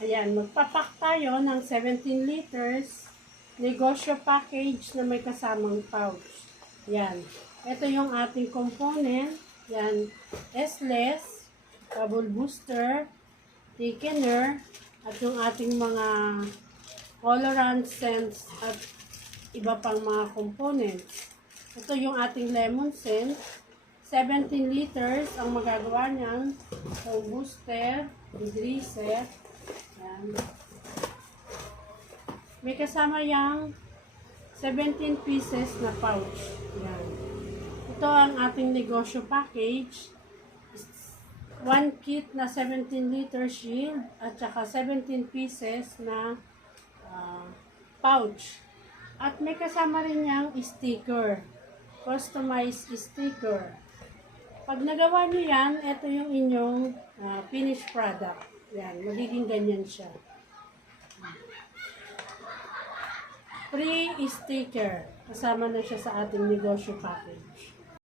Ayan, magpapak tayo ng 17 liters negosyo package na may kasamang pouch. Yan. Ito yung ating component. Yan. S-less, bubble booster, thickener, at yung ating mga colorant scents at iba pang mga components. Ito yung ating lemon scent. 17 liters ang magagawa niyan. So, booster, degreaser. Yan. May kasama yung 17 pieces na pouch. Yan. Ito ang ating negosyo package. 1 kit na 17 liter shield at saka 17 pieces na pouch. At may kasama rin yung sticker. Customized sticker. Pag nagawa nyo yan, ito yung inyong finished product. Yan. Magiging ganyan siya. Free sticker. Kasama na siya sa ating negosyo package.